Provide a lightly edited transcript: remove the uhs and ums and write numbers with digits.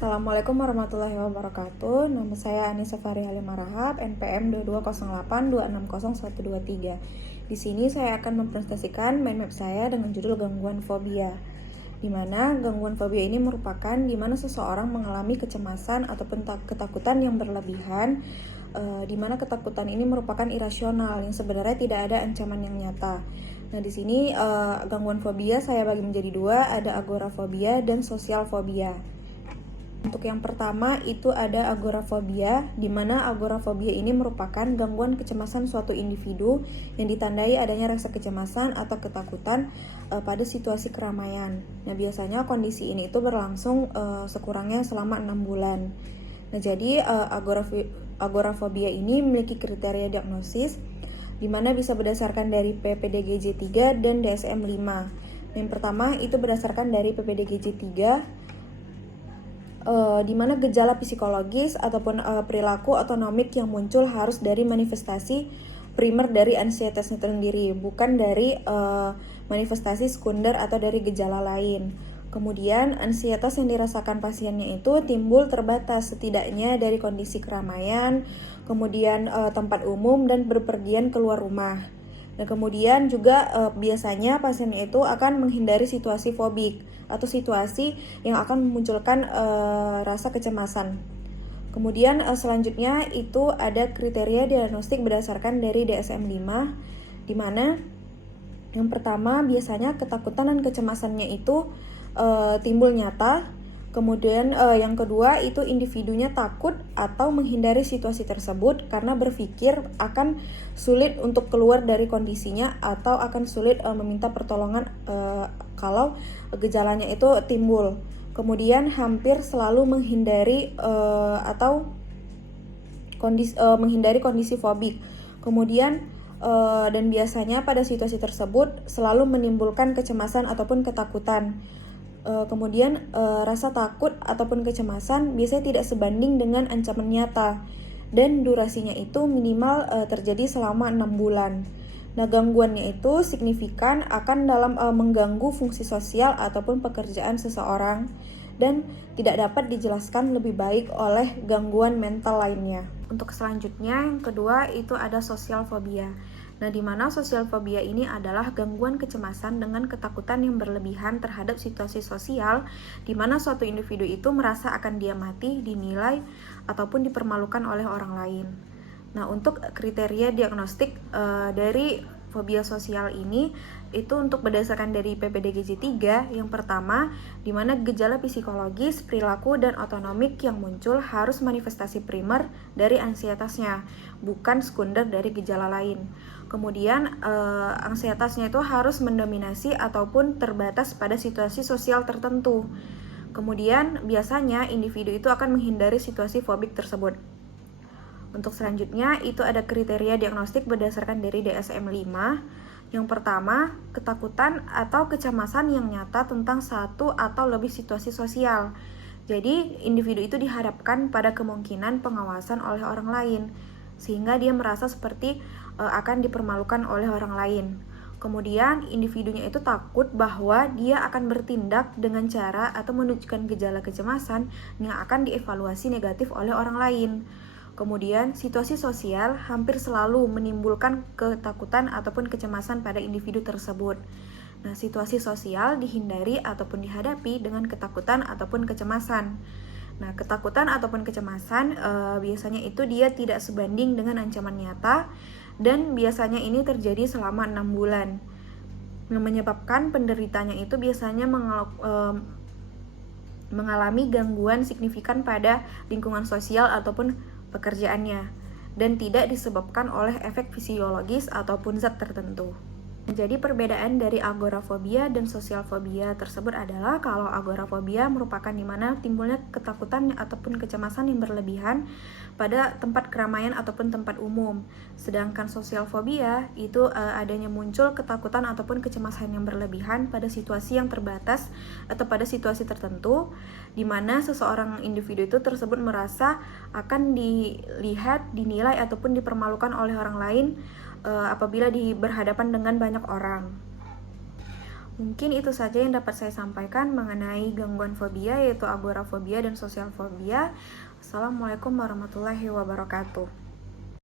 Assalamualaikum warahmatullahi wabarakatuh. Nama saya Anissa Fahri Halimah Rahab, NPM 2208260123. Di sini saya akan mempresentasikan mind map saya dengan judul gangguan fobia. Di mana gangguan fobia ini merupakan di mana seseorang mengalami kecemasan ataupun ketakutan yang berlebihan, di mana ketakutan ini merupakan irasional yang sebenarnya tidak ada ancaman yang nyata. Nah, di sini gangguan fobia saya bagi menjadi dua, ada agorafobia dan sosial fobia. Untuk yang pertama itu ada agorafobia, di mana agorafobia ini merupakan gangguan kecemasan suatu individu yang ditandai adanya rasa kecemasan atau ketakutan pada situasi keramaian. Nah, biasanya kondisi ini itu berlangsung sekurangnya selama 6 bulan. Nah, jadi agorafobia ini memiliki kriteria diagnosis di mana bisa berdasarkan dari PPDGJ 3 dan DSM-5. Yang pertama itu berdasarkan dari PPDGJ 3, di mana gejala psikologis ataupun perilaku otonomik yang muncul harus dari manifestasi primer dari ansietasnya sendiri, bukan dari manifestasi sekunder atau dari gejala lain. Kemudian ansietas yang dirasakan pasiennya itu timbul terbatas setidaknya dari kondisi keramaian, kemudian tempat umum dan berpergian keluar rumah. Dan kemudian juga biasanya pasiennya itu akan menghindari situasi fobik atau situasi yang akan memunculkan rasa kecemasan. Kemudian selanjutnya itu ada kriteria diagnostik berdasarkan dari DSM-5, di mana yang pertama biasanya ketakutan dan kecemasannya itu timbul nyata. Kemudian yang kedua itu individunya takut atau menghindari situasi tersebut karena berpikir akan sulit untuk keluar dari kondisinya atau akan sulit meminta pertolongan kalau gejalanya itu timbul. Kemudian hampir selalu menghindari menghindari kondisi fobik. Kemudian dan biasanya pada situasi tersebut selalu menimbulkan kecemasan ataupun ketakutan. Kemudian rasa takut ataupun kecemasan biasanya tidak sebanding dengan ancaman nyata dan durasinya itu minimal terjadi selama 6 bulan. Nah, gangguannya itu signifikan akan dalam mengganggu fungsi sosial ataupun pekerjaan seseorang dan tidak dapat dijelaskan lebih baik oleh gangguan mental lainnya. Untuk selanjutnya yang kedua itu ada sosial fobia. Nah, di mana sosial fobia ini adalah gangguan kecemasan dengan ketakutan yang berlebihan terhadap situasi sosial, di mana suatu individu itu merasa akan dia mati, dinilai, ataupun dipermalukan oleh orang lain. Nah, untuk kriteria diagnostik dari fobia sosial ini itu untuk berdasarkan dari PPDGJ 3, yang pertama, di mana gejala psikologis, perilaku, dan otonomik yang muncul harus manifestasi primer dari ansietasnya, bukan sekunder dari gejala lain. Kemudian ansietasnya itu harus mendominasi ataupun terbatas pada situasi sosial tertentu. Kemudian biasanya individu itu akan menghindari situasi fobik tersebut. Untuk selanjutnya itu ada kriteria diagnostik berdasarkan dari DSM-5. Yang pertama, ketakutan atau kecemasan yang nyata tentang satu atau lebih situasi sosial. Jadi individu itu dihadapkan pada kemungkinan pengawasan oleh orang lain, sehingga dia merasa seperti akan dipermalukan oleh orang lain. Kemudian individunya itu takut bahwa dia akan bertindak dengan cara atau menunjukkan gejala kecemasan yang akan dievaluasi negatif oleh orang lain. Kemudian situasi sosial hampir selalu menimbulkan ketakutan ataupun kecemasan pada individu tersebut. Nah, situasi sosial dihindari ataupun dihadapi dengan ketakutan ataupun kecemasan. Nah, ketakutan ataupun kecemasan biasanya itu dia tidak sebanding dengan ancaman nyata dan biasanya ini terjadi selama 6 bulan. Yang menyebabkan penderitanya itu biasanya mengalami gangguan signifikan pada lingkungan sosial ataupun pekerjaannya dan tidak disebabkan oleh efek fisiologis ataupun zat tertentu. Jadi perbedaan dari agorafobia dan sosial fobia tersebut adalah kalau agorafobia merupakan di mana timbulnya ketakutan ataupun kecemasan yang berlebihan pada tempat keramaian ataupun tempat umum. Sedangkan sosial fobia itu adanya muncul ketakutan ataupun kecemasan yang berlebihan pada situasi yang terbatas atau pada situasi tertentu di mana seseorang individu itu tersebut merasa akan dilihat, dinilai ataupun dipermalukan oleh orang lain apabila berhadapan dengan banyak orang. Mungkin itu saja yang dapat saya sampaikan mengenai gangguan fobia, yaitu agorafobia dan sosial fobia. Assalamualaikum warahmatullahi wabarakatuh.